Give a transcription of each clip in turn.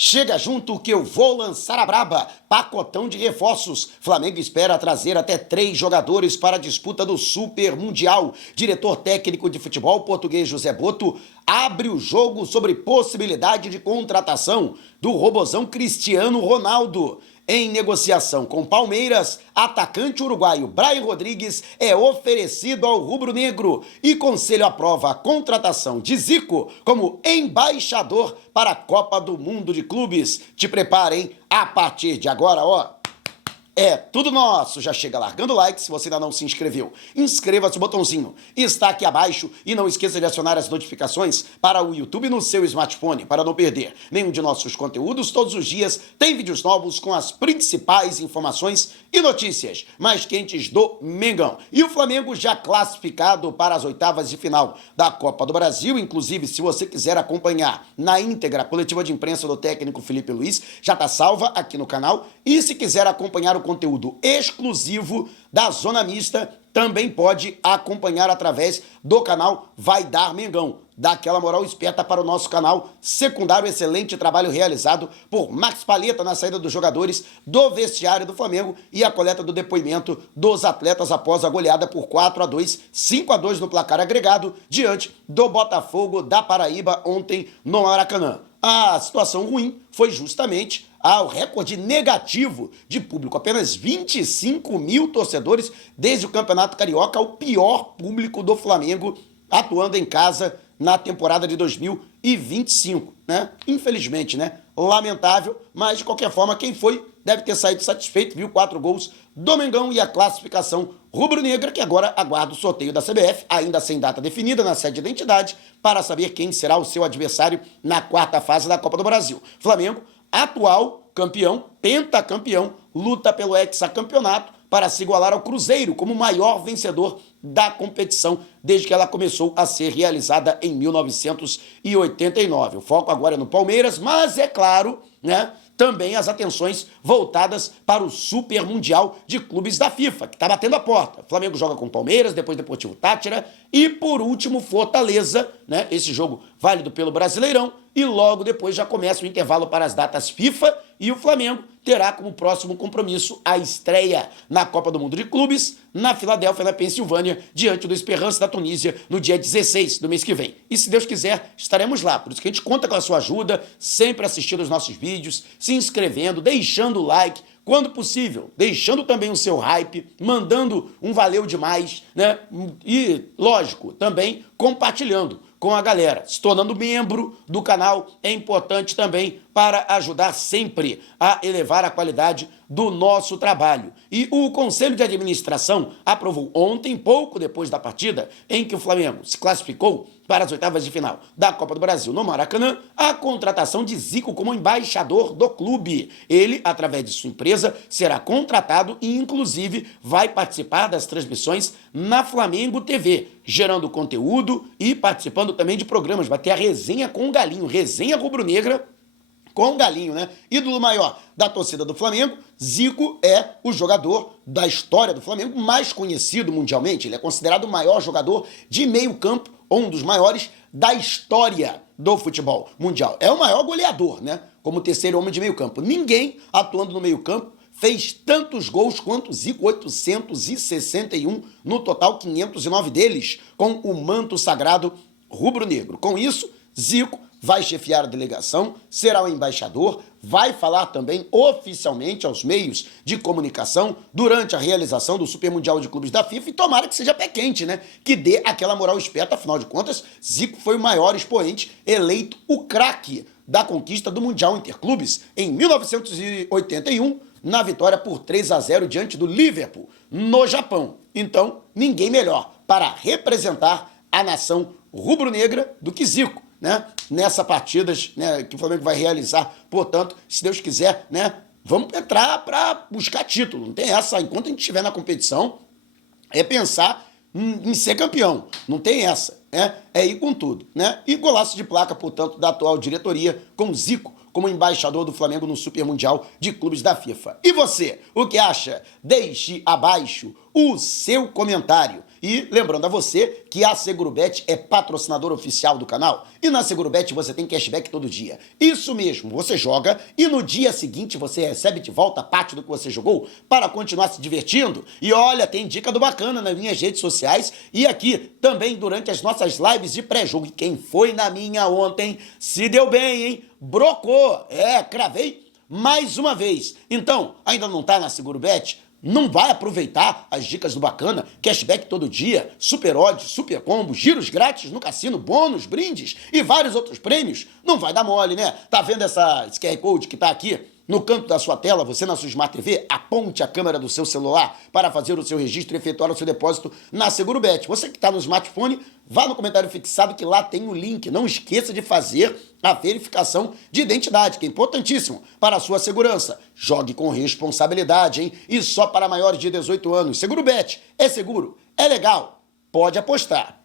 Chega junto que eu vou lançar a braba. Pacotão de reforços. Flamengo espera trazer até 3 jogadores para a disputa do Super Mundial. Diretor técnico de futebol português José Boto abre o jogo sobre possibilidade de contratação do robozão Cristiano Ronaldo. Em negociação com Palmeiras, atacante uruguaio Brian Rodrigues é oferecido ao rubro-negro e Conselho aprova a contratação de Zico como embaixador para a Copa do Mundo de Clubes. Te preparem, a partir de agora, ó. É tudo nosso. Já chega largando o like se você ainda não se inscreveu. Inscreva-se no botãozinho. Está aqui abaixo e não esqueça de acionar as notificações para o YouTube no seu smartphone para não perder nenhum de nossos conteúdos. Todos os dias tem vídeos novos com as principais informações e notícias mais quentes do Mengão. E o Flamengo já classificado para as oitavas de final da Copa do Brasil. Inclusive, se você quiser acompanhar na íntegra a coletiva de imprensa do técnico Felipe Luiz, já está salva aqui no canal. E se quiser acompanhar o conteúdo exclusivo da Zona Mista, também pode acompanhar através do canal Vai Dar Mengão. Dá aquela moral esperta para o nosso canal secundário. Excelente trabalho realizado por Max Palheta na saída dos jogadores do vestiário do Flamengo e a coleta do depoimento dos atletas após a goleada por 4-2, 5-2 no placar agregado diante do Botafogo da Paraíba ontem no Maracanã. A situação ruim foi justamente o recorde negativo de público. Apenas 25 mil torcedores desde o Campeonato Carioca, o pior público do Flamengo atuando em casa na temporada de 2025, né? Infelizmente, né? Lamentável, mas de qualquer forma, quem foi deve ter saído satisfeito, viu 4 gols do Mengão e a classificação rubro-negra, que agora aguarda o sorteio da CBF, ainda sem data definida na sede de identidade, para saber quem será o seu adversário na quarta fase da Copa do Brasil. Flamengo, atual campeão, pentacampeão, luta pelo hexacampeonato para se igualar ao Cruzeiro como maior vencedor da competição desde que ela começou a ser realizada em 1989. O foco agora é no Palmeiras, mas é claro, né, também as atenções voltadas para o Super Mundial de Clubes da FIFA, que está batendo a porta. O Flamengo joga com o Palmeiras, depois Deportivo Táchira e, por último, Fortaleza, né? Esse jogo válido pelo Brasileirão, e logo depois já começa o intervalo para as datas FIFA e o Flamengo terá como próximo compromisso a estreia na Copa do Mundo de Clubes na Filadélfia, na Pensilvânia, diante do Esperance da Tunísia no dia 16 do mês que vem. E se Deus quiser, estaremos lá. Por isso que a gente conta com a sua ajuda, sempre assistindo os nossos vídeos, se inscrevendo, deixando o like, quando possível, deixando também o seu hype, mandando um valeu demais, né? E, lógico, também compartilhando com a galera. Se tornando membro do canal é importante também para ajudar sempre a elevar a qualidade do nosso trabalho. E o Conselho de Administração aprovou ontem, pouco depois da partida, em que o Flamengo se classificou para as oitavas de final da Copa do Brasil no Maracanã, a contratação de Zico como embaixador do clube. Ele, através de sua empresa, será contratado e, inclusive, vai participar das transmissões na Flamengo TV, gerando conteúdo e participando também de programas. Vai ter a resenha com o Galinho, resenha rubro-negra com o Galinho, né? Ídolo maior da torcida do Flamengo, Zico é o jogador da história do Flamengo mais conhecido mundialmente. Ele é considerado o maior jogador de meio campo, ou um dos maiores da história do futebol mundial. É o maior goleador, né? Como terceiro homem de meio campo. Ninguém atuando no meio campo fez tantos gols quanto Zico, 861, no total 509 deles, com o manto sagrado rubro-negro. Com isso, Zico vai chefiar a delegação, será o embaixador, vai falar também oficialmente aos meios de comunicação durante a realização do Super Mundial de Clubes da FIFA e tomara que seja pé quente, né? Que dê aquela moral esperta, afinal de contas, Zico foi o maior expoente, eleito o craque da conquista do Mundial Interclubes em 1981, na vitória por 3-0 diante do Liverpool, no Japão. Então, ninguém melhor para representar a nação rubro-negra do que Zico, né? Nessa partidas, né, que o Flamengo vai realizar. Portanto, se Deus quiser, né, vamos entrar para buscar título. Não tem essa. Enquanto a gente estiver na competição, é pensar em ser campeão. Não tem essa. é ir com tudo, né? E golaço de placa, portanto, da atual diretoria, com Zico como embaixador do Flamengo no Super Mundial de Clubes da FIFA. E você, o que acha? Deixe abaixo o seu comentário. E lembrando a você que a Segurubet é patrocinador oficial do canal. E na Segurubet você tem cashback todo dia. Isso mesmo, você joga e no dia seguinte você recebe de volta parte do que você jogou para continuar se divertindo. E olha, tem dica do bacana nas minhas redes sociais e aqui também durante as nossas lives de pré-jogo. E quem foi na minha ontem se deu bem, hein? Brocou. Cravei mais uma vez. Então, ainda não tá na Segurubet? Não vai aproveitar as dicas do bacana, cashback todo dia, super odds, super combo, giros grátis no cassino, bônus, brindes e vários outros prêmios? Não vai dar mole, né? Tá vendo esse QR Code que tá aqui no canto da sua tela? Você na sua Smart TV, aponte a câmera do seu celular para fazer o seu registro e efetuar o seu depósito na Segurubet. Você que está no smartphone, vá no comentário fixado que lá tem o link. Não esqueça de fazer a verificação de identidade, que é importantíssimo para a sua segurança. Jogue com responsabilidade, hein? E só para maiores de 18 anos. Segurubet é seguro, é legal, pode apostar.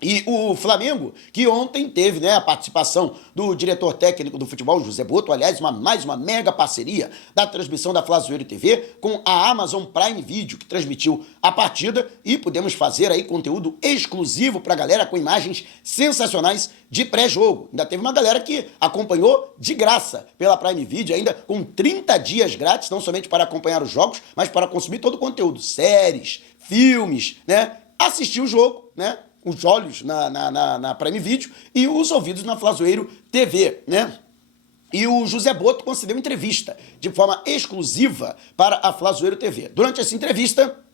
E o Flamengo, que ontem teve, né, a participação do diretor técnico do futebol, José Boto, aliás, mais uma mega parceria da transmissão da Fla-Zoeiro TV com a Amazon Prime Video, que transmitiu a partida, e pudemos fazer aí conteúdo exclusivo pra galera com imagens sensacionais de pré-jogo. Ainda teve uma galera que acompanhou de graça pela Prime Video, ainda com 30 dias grátis, não somente para acompanhar os jogos, mas para consumir todo o conteúdo, séries, filmes, né, assistir o jogo, né, os olhos na Prime Video e os ouvidos na Fla-Zoeiro TV, né? E o José Boto concedeu entrevista de forma exclusiva para a Fla-Zoeiro TV. Durante essa entrevista,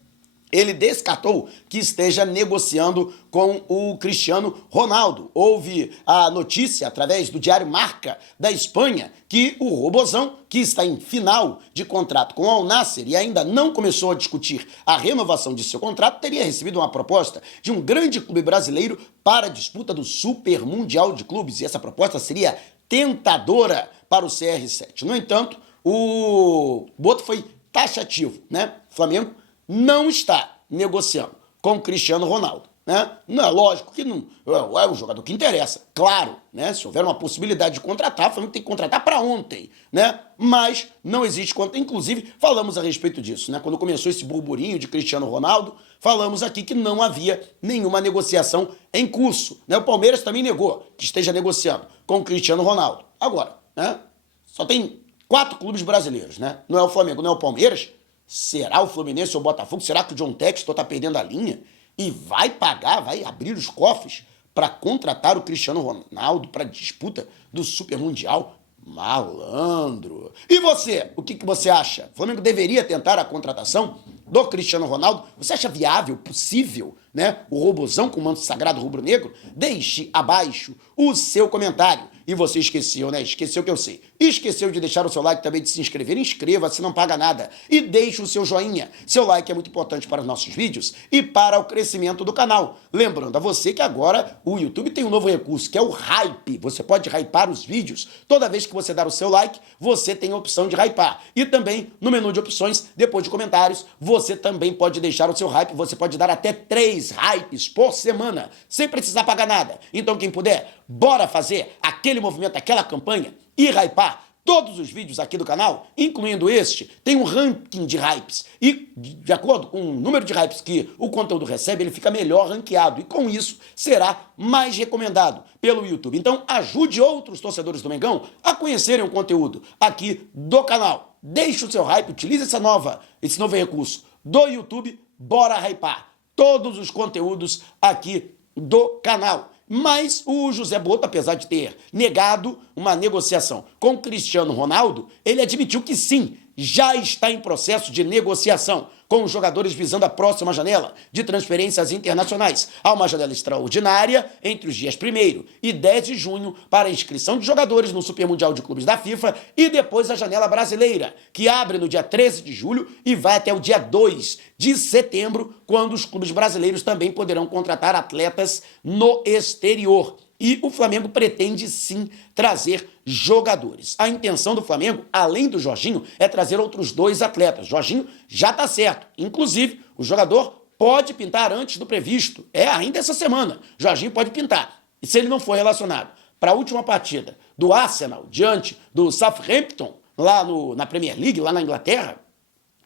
ele descartou que esteja negociando com o Cristiano Ronaldo. Houve a notícia, através do Diário Marca da Espanha, que o Robozão, que está em final de contrato com o Al Nassr e ainda não começou a discutir a renovação de seu contrato, teria recebido uma proposta de um grande clube brasileiro para a disputa do Super Mundial de Clubes. E essa proposta seria tentadora para o CR7. No entanto, o Boto foi taxativo, né? O Flamengo não está negociando com o Cristiano Ronaldo, né? Não é lógico que não é um jogador que interessa, claro, né? Se houver uma possibilidade de contratar, o Flamengo tem que contratar para ontem, né? Mas não existe conta. Inclusive, falamos a respeito disso, né? Quando começou esse burburinho de Cristiano Ronaldo, falamos aqui que não havia nenhuma negociação em curso, né? O Palmeiras também negou que esteja negociando com o Cristiano Ronaldo. Agora, né? Só tem 4 clubes brasileiros, né? Não é o Flamengo, não é o Palmeiras. Será o Fluminense ou o Botafogo? Será que o John Textor está perdendo a linha e vai pagar, vai abrir os cofres para contratar o Cristiano Ronaldo para a disputa do Super Mundial? Malandro. E você? O que você acha? O Flamengo deveria tentar a contratação do Cristiano Ronaldo? Você acha viável, possível, né? O Robozão com o manto sagrado rubro-negro? Deixe abaixo o seu comentário. E você esqueceu, né? Esqueceu que eu sei. Esqueceu de deixar o seu like, também de se inscrever. Inscreva-se, não paga nada. E deixe o seu joinha. Seu like é muito importante para os nossos vídeos e para o crescimento do canal. Lembrando a você que agora o YouTube tem um novo recurso, que é o hype. Você pode hypar os vídeos. Toda vez que você dar o seu like, você tem a opção de hypar. E também, no menu de opções, depois de comentários, você também pode deixar o seu hype. Você pode dar até 3 hypes por semana, sem precisar pagar nada. Então, quem puder, bora fazer aquele movimento, aquela campanha e hypar todos os vídeos aqui do canal, incluindo este, tem um ranking de hypes. E, de acordo com o número de hypes que o conteúdo recebe, ele fica melhor ranqueado. E com isso, será mais recomendado pelo YouTube. Então, ajude outros torcedores do Mengão a conhecerem o conteúdo aqui do canal. Deixe o seu hype, utilize esse novo recurso do YouTube. Bora hypar todos os conteúdos aqui do canal. Mas o José Boto, apesar de ter negado uma negociação com Cristiano Ronaldo, ele admitiu que sim, já está em processo de negociação com os jogadores visando a próxima janela de transferências internacionais. Há uma janela extraordinária entre os dias 1º e 10 de junho para a inscrição de jogadores no Super Mundial de Clubes da FIFA e depois a janela brasileira, que abre no dia 13 de julho e vai até o dia 2 de setembro, quando os clubes brasileiros também poderão contratar atletas no exterior. E o Flamengo pretende, sim, trazer jogadores. A intenção do Flamengo, além do Jorginho, é trazer outros 2 atletas. Jorginho já está certo. Inclusive, o jogador pode pintar antes do previsto. Ainda essa semana, Jorginho pode pintar. E se ele não for relacionado para a última partida do Arsenal diante do Southampton, lá na Premier League, lá na Inglaterra,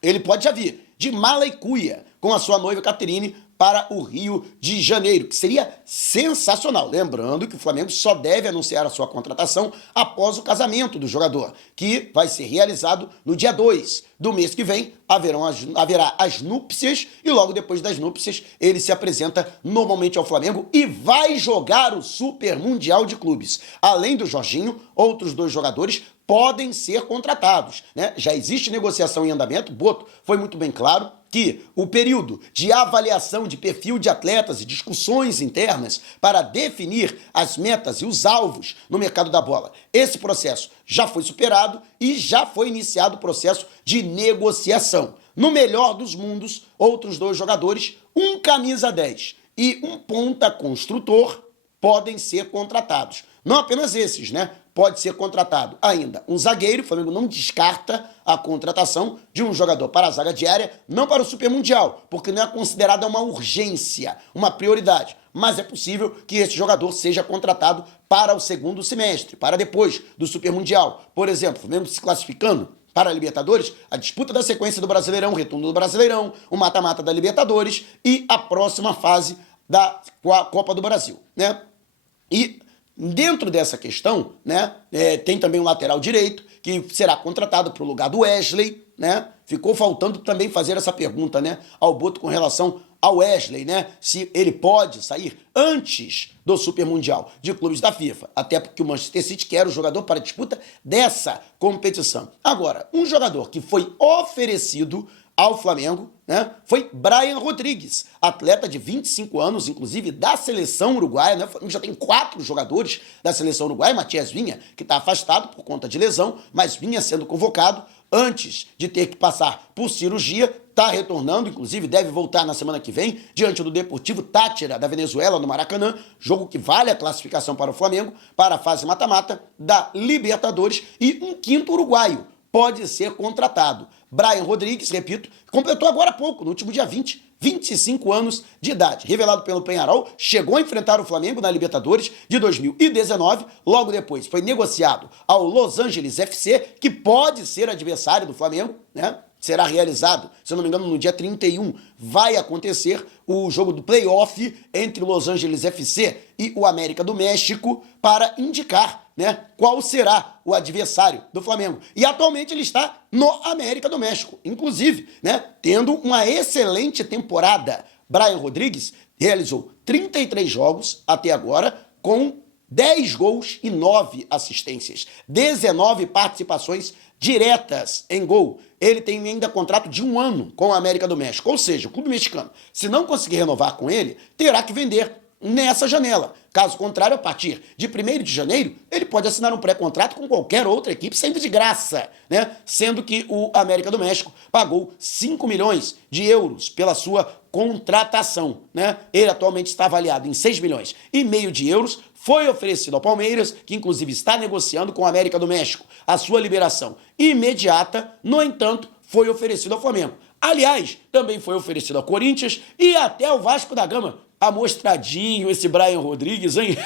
ele pode já vir de mala e cuia com a sua noiva Caterine para o Rio de Janeiro, que seria sensacional. Lembrando que o Flamengo só deve anunciar a sua contratação após o casamento do jogador, que vai ser realizado no dia 2 do mês que vem. Haverá as núpcias e logo depois das núpcias ele se apresenta normalmente ao Flamengo e vai jogar o Super Mundial de Clubes. Além do Jorginho, outros 2 jogadores podem ser contratados, né? Já existe negociação em andamento. Boto foi muito bem claro que o período de avaliação de perfil de atletas e discussões internas para definir as metas e os alvos no mercado da bola, esse processo já foi superado e já foi iniciado o processo de negociação. No melhor dos mundos, outros 2 jogadores, um camisa 10 e um ponta construtor podem ser contratados. Não apenas esses, né? Pode ser contratado ainda um zagueiro. O Flamengo não descarta a contratação de um jogador para a zaga diária, não para o Super Mundial, porque não é considerada uma urgência, uma prioridade. Mas é possível que esse jogador seja contratado para o segundo semestre, para depois do Super Mundial. Por exemplo, o Flamengo se classificando para a Libertadores, a disputa da sequência do Brasileirão, o retorno do Brasileirão, o mata-mata da Libertadores e a próxima fase da Copa do Brasil, né? E dentro dessa questão, né, tem também um lateral direito que será contratado para o lugar do Wesley, né? Ficou faltando também fazer essa pergunta, né, ao Boto com relação ao Wesley, né? Se ele pode sair antes do Super Mundial de Clubes da FIFA, até porque o Manchester City quer o jogador para a disputa dessa competição. Agora, um jogador que foi oferecido ao Flamengo, né, foi Brian Rodrigues, atleta de 25 anos, inclusive da seleção uruguaia, né? O Flamengo já tem 4 jogadores da seleção uruguaia. Matias Vinha, que está afastado por conta de lesão, mas vinha sendo convocado antes de ter que passar por cirurgia, está retornando, inclusive deve voltar na semana que vem, diante do Deportivo Táchira da Venezuela, no Maracanã, jogo que vale a classificação para o Flamengo, para a fase mata-mata da Libertadores, e um 5º uruguaio pode ser contratado. Brian Rodrigues, repito, completou agora há pouco, no último dia 20, 25 anos de idade. Revelado pelo Peñarol, chegou a enfrentar o Flamengo na Libertadores de 2019, logo depois foi negociado ao Los Angeles FC, que pode ser adversário do Flamengo, né? Será realizado, se eu não me engano, no dia 31, vai acontecer o jogo do playoff entre o Los Angeles FC e o América do México para indicar, né, qual será o adversário do Flamengo. E atualmente ele está no América do México, inclusive, né, tendo uma excelente temporada. Brian Rodrigues realizou 33 jogos até agora, com 10 gols e 9 assistências, 19 participações diretas em gol. Ele tem ainda contrato de 1 ano com a América do México, ou seja, o clube mexicano, se não conseguir renovar com ele, terá que vender nessa janela. Caso contrário, a partir de 1º de janeiro, ele pode assinar um pré-contrato com qualquer outra equipe, sempre de graça, né? Sendo que o América do México pagou 5 milhões de euros pela sua contratação, né? Ele atualmente está avaliado em 6 milhões e meio de euros, foi oferecido ao Palmeiras, que inclusive está negociando com a América do México a sua liberação imediata. No entanto, foi oferecido ao Flamengo. Aliás, também foi oferecido ao Corinthians e até ao Vasco da Gama. Amostradinho esse Brian Rodrigues, hein?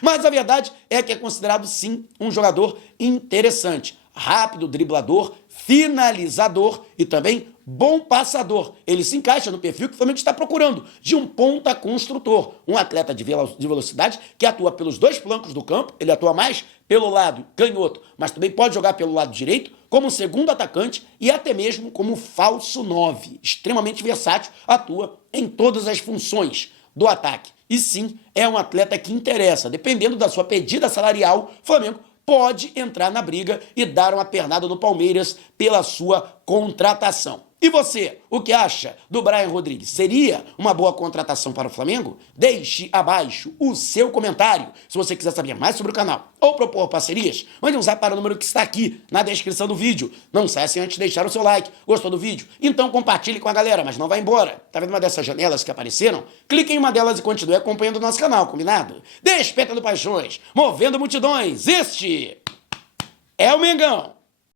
Mas a verdade é que é considerado, sim, um jogador interessante. Rápido, driblador, finalizador e também bom passador. Ele se encaixa no perfil que o Flamengo está procurando, de um ponta construtor, um atleta de velocidade que atua pelos 2 flancos do campo. Ele atua mais pelo lado canhoto, mas também pode jogar pelo lado direito, como segundo atacante e até mesmo como falso 9. Extremamente versátil, atua em todas as funções do ataque. E sim, é um atleta que interessa. Dependendo da sua pedida salarial, o Flamengo pode entrar na briga e dar uma pernada no Palmeiras pela sua contratação. E você, o que acha do Brian Rodrigues? Seria uma boa contratação para o Flamengo? Deixe abaixo o seu comentário. Se você quiser saber mais sobre o canal ou propor parcerias, mande um zap para o número que está aqui na descrição do vídeo. Não saia sem antes deixar o seu like. Gostou do vídeo? Então compartilhe com a galera, mas não vá embora. Tá vendo uma dessas janelas que apareceram? Clique em uma delas e continue acompanhando o nosso canal, combinado? Despertando paixões, movendo multidões. Este é o Mengão.